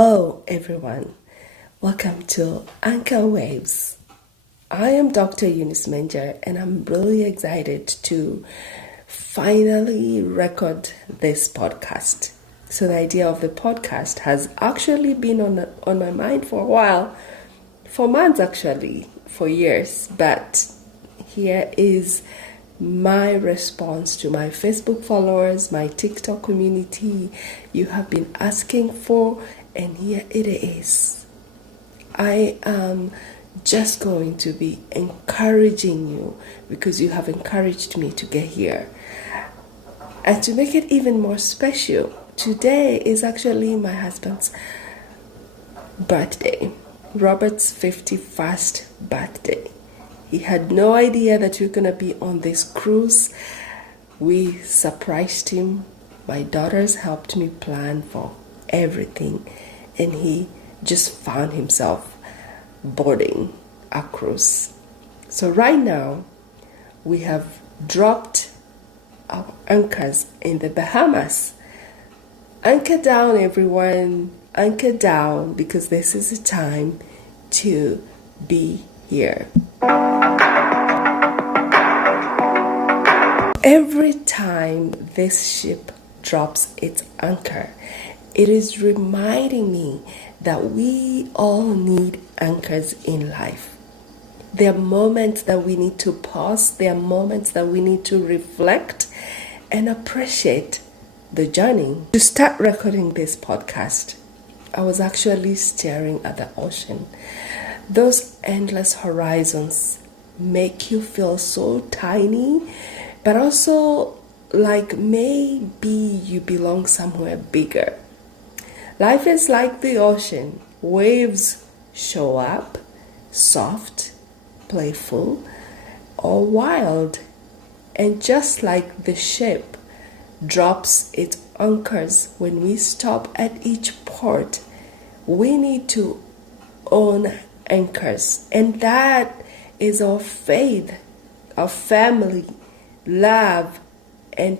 Hello everyone, welcome to Anchor Waves. I am Dr. Eunice Menjer and I'm really excited to finally record this podcast. So the idea of the podcast has actually been on my mind for a while, for months actually, for years, but here is my response to my Facebook followers, my TikTok community you have been asking for, and here it is. I am just going to be encouraging you because you have encouraged me to get here. And to make it even more special, today is actually my husband's birthday, Robert's 51st birthday. He had no idea that we were going to be on this cruise. We surprised him. My daughters helped me plan for everything. And he just found himself boarding a cruise. So right now, we have dropped our anchors in the Bahamas. Anchor down, everyone. Anchor down, because this is the time to be here. Every time this ship drops its anchor, it is reminding me that we all need anchors in life. There are moments that we need to pause. There are moments that we need to reflect and appreciate the journey. To start recording this podcast, I was actually staring at the ocean. Those endless horizons make you feel so tiny, but also like maybe you belong somewhere bigger. Life is like the ocean. Waves show up, soft, playful, or wild. And just like the ship drops its anchors when we stop at each port, we need to own anchors. And that is our faith, our family, love, and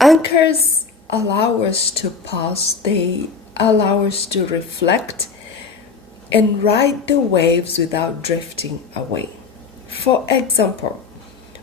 anchors allow us to pause. They allow us to reflect and ride the waves without drifting away. For example,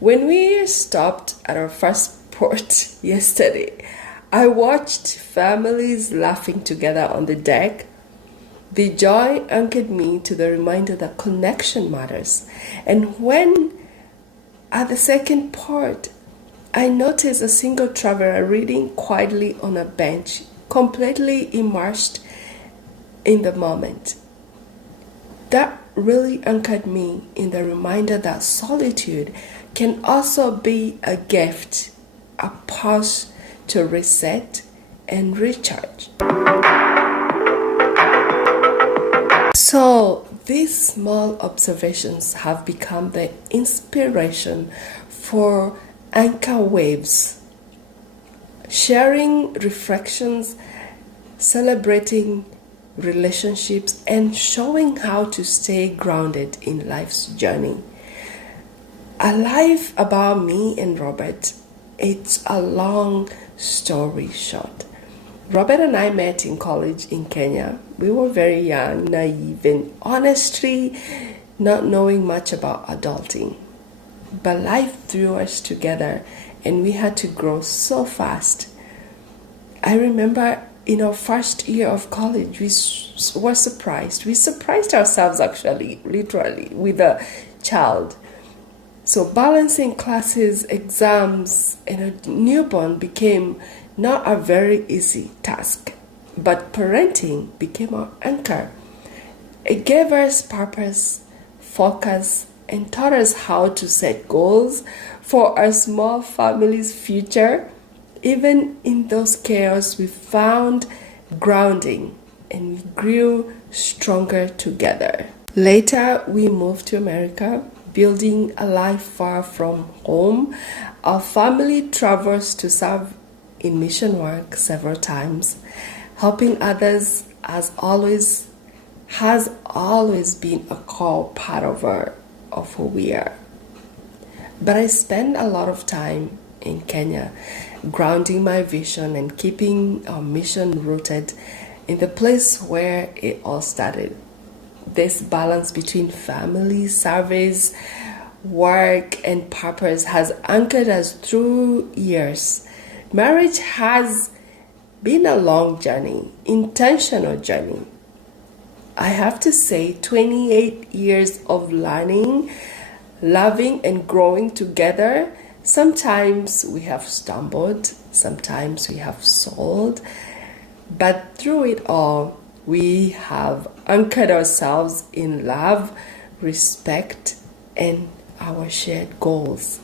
when we stopped at our first port yesterday, I watched families laughing together on the deck. The joy anchored me to the reminder that connection matters. And when at the second port, I noticed a single traveler reading quietly on a bench, completely immersed in the moment. That really anchored me in the reminder that solitude can also be a gift, a pause to reset and recharge. So these small observations have become the inspiration for Anchor Waves, sharing reflections, celebrating relationships, and showing how to stay grounded in life's journey. A life about me and Robert, it's a long story short. Robert and I met in college in Kenya. We were very young, naive, and honestly not knowing much about adulting. But life threw us together and we had to grow so fast. I remember in our first year of college, we were surprised. We surprised ourselves actually, literally, with a child. So balancing classes, exams, and a newborn became not a very easy task, but parenting became our anchor. It gave us purpose, focus, and taught us how to set goals for our small family's future. Even in those chaos, we found grounding and we grew stronger together. Later, we moved to America, building a life far from home. Our family travels to serve in mission work several times. Helping others has always been a core part of who we are. But I spend a lot of time in Kenya, grounding my vision and keeping our mission rooted in the place where it all started. This balance between family, service, work, and purpose has anchored us through years. Marriage has been a long journey, intentional journey. I have to say, 28 years of learning, loving, and growing together. Sometimes we have stumbled, sometimes we have sold, but through it all, we have anchored ourselves in love, respect, and our shared goals.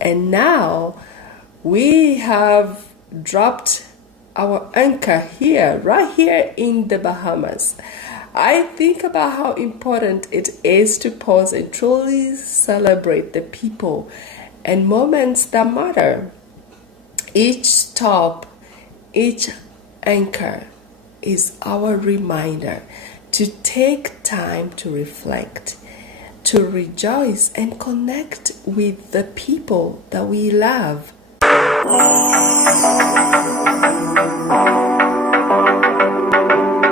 And now we have dropped our anchor here, right here in the Bahamas. I think about how important it is to pause and truly celebrate the people and moments that matter. Each stop, each anchor is our reminder to take time to reflect, to rejoice, and connect with the people that we love.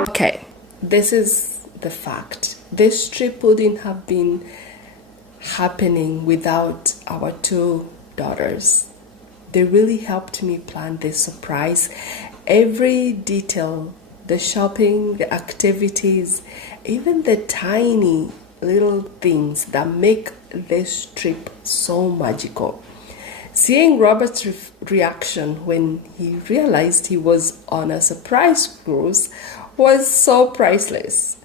Okay, this is the fact. This trip wouldn't have been happening without our two daughters. They really helped me plan this surprise. Every detail, the shopping, the activities, even the tiny little things that make this trip so magical. Seeing Robert's reaction when he realized he was on a surprise cruise was so priceless.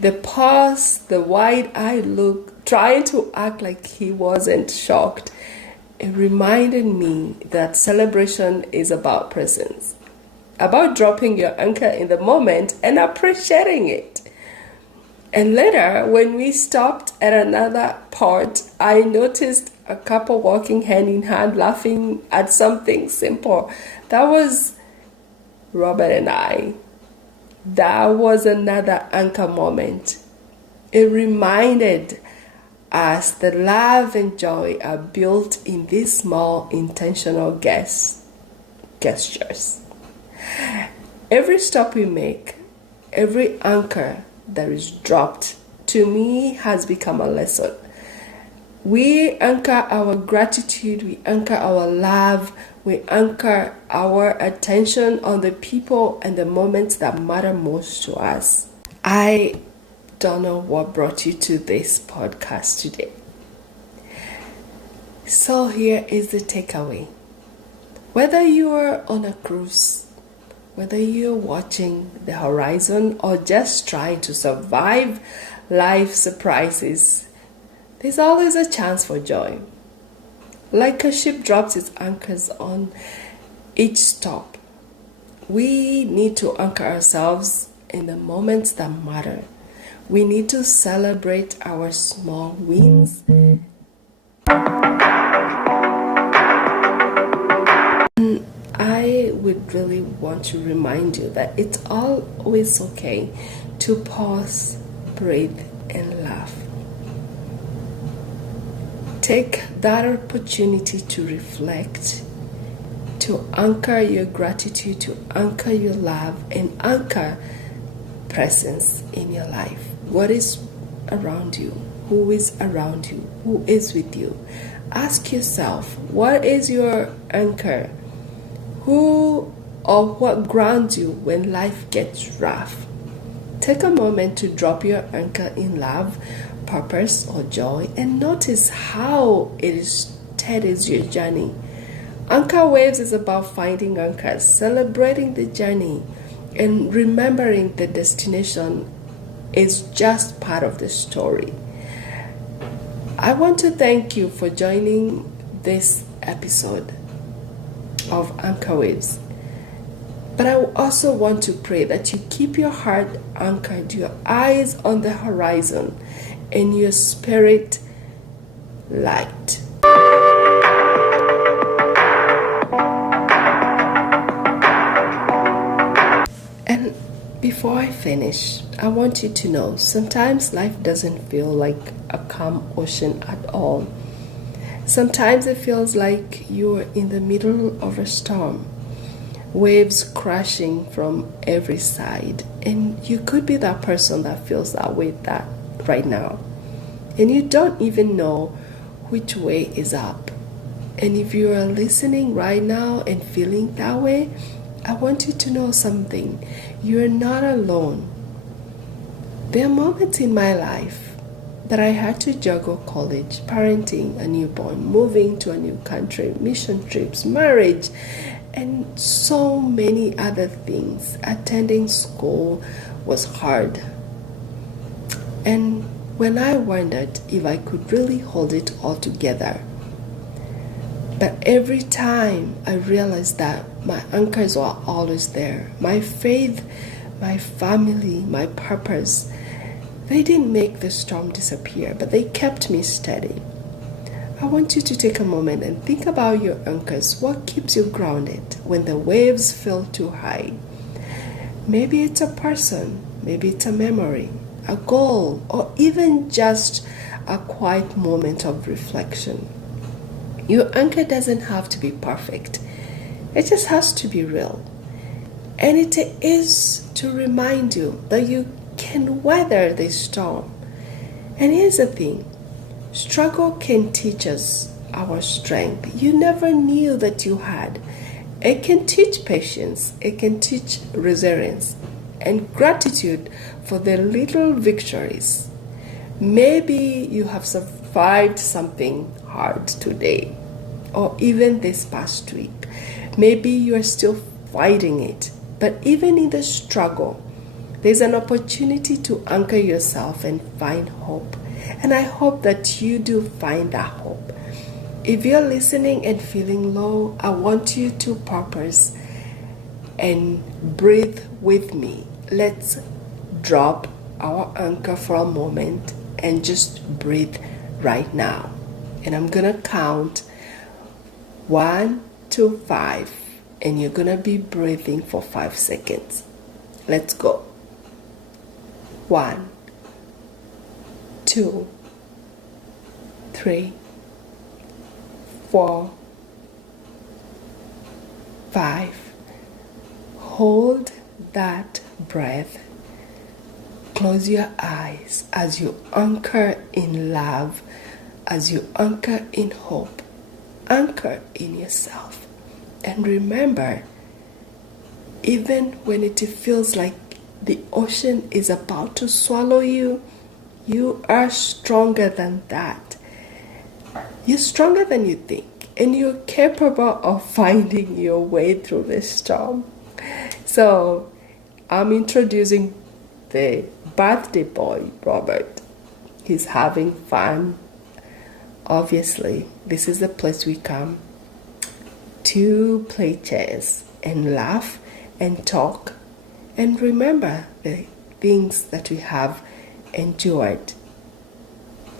The pause, the wide-eyed look, trying to act like he wasn't shocked, it reminded me that celebration is about presence, about dropping your anchor in the moment and appreciating it. And later, when we stopped at another port, I noticed a couple walking hand in hand, laughing at something simple. That was Robert and I. That was another anchor moment. It reminded us that love and joy are built in these small, intentional gestures. Every stop we make, every anchor that is dropped, to me has become a lesson. We anchor our gratitude, we anchor our love, we anchor our attention on the people and the moments that matter most to us. I don't know what brought you to this podcast today. So here is the takeaway. Whether you are on a cruise, whether you're watching the horizon or just trying to survive life surprises, there's always a chance for joy. Like a ship drops its anchors on each stop, we need to anchor ourselves in the moments that matter. We need to celebrate our small wins. And I would really want to remind you that it's always okay to pause, breathe, and laugh. Take that opportunity to reflect, to anchor your gratitude, to anchor your love, and anchor presence in your life. What is around you? Who is around you? Who is with you? Ask yourself, what is your anchor? Who or what grounds you when life gets rough? Take a moment to drop your anchor in love, purpose, or joy, and notice how it steadies your journey. Anchor Waves is about finding anchors, celebrating the journey, and remembering the destination is just part of the story. I want to thank you for joining this episode of Anchor Waves. But I also want to pray that you keep your heart anchored, your eyes on the horizon, and your spirit light. And before I finish, I want you to know sometimes life doesn't feel like a calm ocean at all. Sometimes it feels like you're in the middle of a storm, waves crashing from every side, and you could be that person that feels that way that right now, and you don't even know which way is up. And if you are listening right now and feeling that way, I want you to know something. You're not alone. There are moments in my life that I had to juggle college, parenting a newborn, moving to a new country, mission trips, marriage, and so many other things. Attending school was hard. And when I wondered if I could really hold it all together, but every time I realized that my anchors were always there. My faith, my family, my purpose. They didn't make the storm disappear, but they kept me steady. I want you to take a moment and think about your anchors. What keeps you grounded when the waves feel too high? Maybe it's a person, maybe it's a memory, a goal, or even just a quiet moment of reflection. Your anchor doesn't have to be perfect. It just has to be real. And it is to remind you that you can weather the storm. And here's the thing. Struggle can teach us our strength you never knew that you had. It can teach patience. It can teach resilience and gratitude for the little victories. Maybe you have survived something hard today, or even this past week. Maybe you are still fighting it, but even in the struggle, there's an opportunity to anchor yourself and find hope. And I hope that you do find that hope. If you're listening and feeling low, I want you to purpose and breathe with me. Let's drop our anchor for a moment and just breathe right now. And I'm gonna count 1 to 5, and you're gonna be breathing for 5 seconds. Let's go. 1, 2, 3, 4, 5. Hold that breath. Close your eyes as you anchor in love, as you anchor in hope. Anchor in yourself. And remember, even when it feels like the ocean is about to swallow you, you are stronger than that. You're stronger than you think, and you're capable of finding your way through this storm. So, I'm introducing the birthday boy, Robert. He's having fun. Obviously, this is the place we come to play chess and laugh and talk and remember the things that we have endured.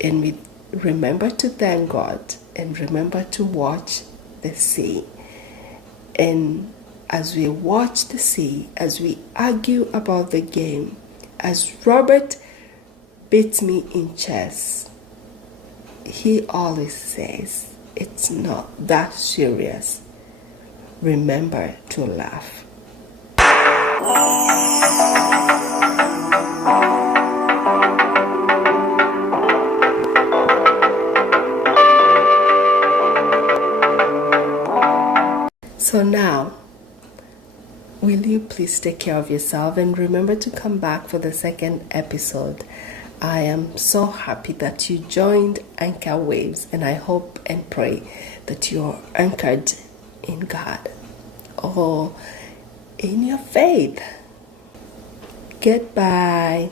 And we remember to thank God and remember to watch the sea. And as we watch the sea, as we argue about the game, as Robert beats me in chess, he always says, it's not that serious. Remember to laugh. So now, will you please take care of yourself and remember to come back for the second episode. I am so happy that you joined Anchor Waves, and I hope and pray that you're anchored in God or in your faith. Goodbye.